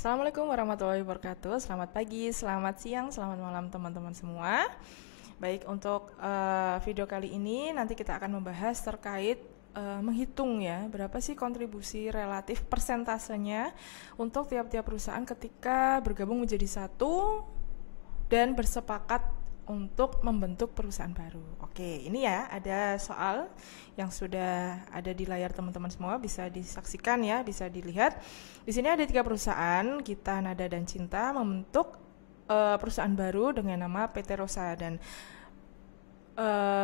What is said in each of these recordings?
Assalamualaikum warahmatullahi wabarakatuh. Selamat pagi, selamat siang, selamat malam teman-teman semua. Baik, untuk video kali ini nanti kita akan membahas terkait menghitung ya, berapa sih kontribusi relatif persentasenya untuk tiap-tiap perusahaan ketika bergabung menjadi satu dan bersepakat untuk membentuk perusahaan baru. Oke, ini ya ada soal yang sudah ada di layar teman-teman semua, bisa disaksikan ya, bisa dilihat. Di sini ada 3 perusahaan, Gita, Nada, dan Cinta membentuk perusahaan baru dengan nama PT Rosa, dan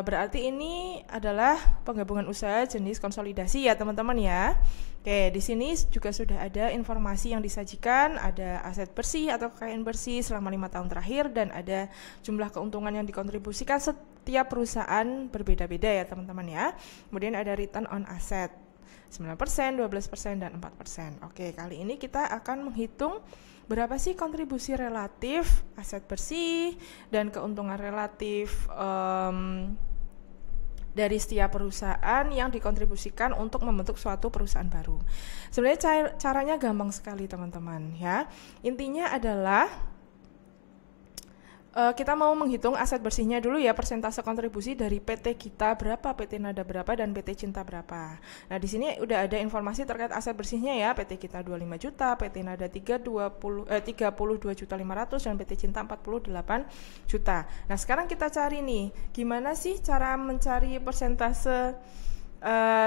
berarti ini adalah penggabungan usaha jenis konsolidasi ya teman-teman ya. Oke, di sini juga sudah ada informasi yang disajikan, ada aset bersih atau kekayaan bersih selama 5 tahun terakhir, dan ada jumlah keuntungan yang dikontribusikan setiap perusahaan berbeda-beda ya teman-teman ya. Kemudian ada return on asset 9%, 12%, dan 4%. Oke, kali ini kita akan menghitung berapa sih kontribusi relatif aset bersih dan keuntungan relatif dari setiap perusahaan yang dikontribusikan untuk membentuk suatu perusahaan baru. Sebenarnya caranya gampang sekali teman-teman ya. Intinya adalah kita mau menghitung aset bersihnya dulu ya, persentase kontribusi dari PT Gita berapa, PT Nada berapa, dan PT Cinta berapa. Nah, di sini udah ada informasi terkait aset bersihnya ya. PT Gita 25 juta, PT Nada 32 juta 500, dan PT Cinta 48 juta. Nah, sekarang kita cari nih, gimana sih cara mencari persentase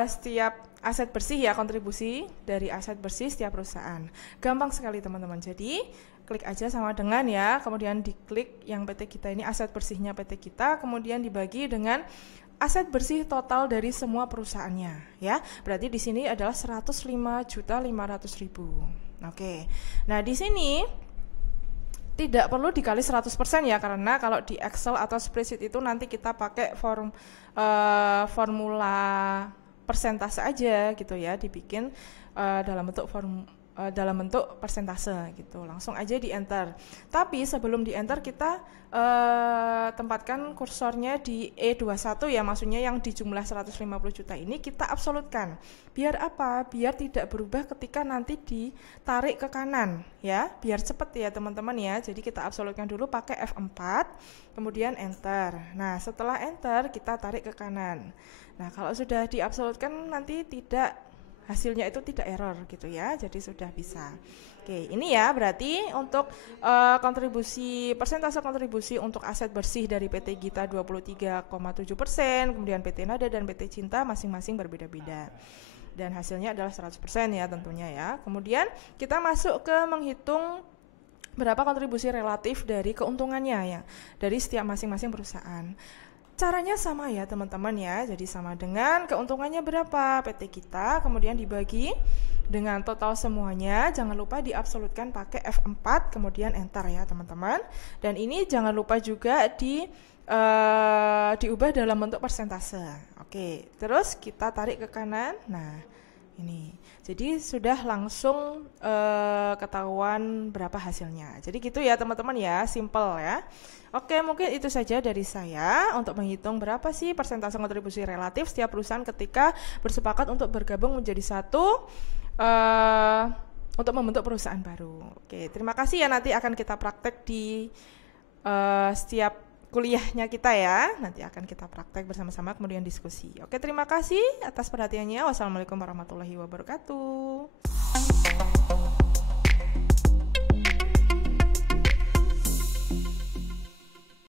setiap aset bersih ya, kontribusi dari aset bersih setiap perusahaan. Gampang sekali teman-teman. Jadi klik aja sama dengan ya, kemudian diklik yang PT Gita ini, aset bersihnya PT Gita, kemudian dibagi dengan aset bersih total dari semua perusahaannya ya. Berarti di sini adalah 105.500.000. Oke. Nah, di sini tidak perlu dikali 100% ya, karena kalau di Excel atau spreadsheet itu nanti kita pakai formula persentase aja gitu ya, dibikin dalam bentuk persentase gitu, langsung aja di enter. Tapi sebelum di enter kita tempatkan kursornya di E21 ya, maksudnya yang di jumlah 150 juta ini kita absolutkan. Biar apa? Biar tidak berubah ketika nanti ditarik ke kanan ya, biar cepet ya teman-teman ya. Jadi kita absolutkan dulu pakai F4, kemudian enter. Nah, setelah enter kita tarik ke kanan. Nah, kalau sudah diabsolutkan nanti hasilnya itu tidak error gitu ya, jadi sudah bisa. Oke, ini ya berarti untuk persentase kontribusi untuk aset bersih dari PT Gita 23,7%, kemudian PT Nada dan PT Cinta masing-masing berbeda-beda. Dan hasilnya adalah 100% ya tentunya ya. Kemudian kita masuk ke menghitung berapa kontribusi relatif dari keuntungannya ya, dari setiap masing-masing perusahaan. Caranya sama ya teman-teman ya, jadi sama dengan keuntungannya berapa PT Gita, kemudian dibagi dengan total semuanya, jangan lupa diabsolutkan pakai F4, kemudian enter ya teman-teman. Dan ini jangan lupa juga diubah dalam bentuk persentase. Oke, terus kita tarik ke kanan, nah ini, jadi sudah langsung ketahuan berapa hasilnya. Jadi gitu ya teman-teman ya, simple ya. Oke, mungkin itu saja dari saya untuk menghitung berapa sih persentase kontribusi relatif setiap perusahaan ketika bersepakat untuk bergabung menjadi satu untuk membentuk perusahaan baru. Oke, terima kasih ya, nanti akan kita praktek di setiap kuliahnya kita ya. Nanti akan kita praktek bersama-sama kemudian diskusi. Oke, terima kasih atas perhatiannya. Wassalamualaikum warahmatullahi wabarakatuh.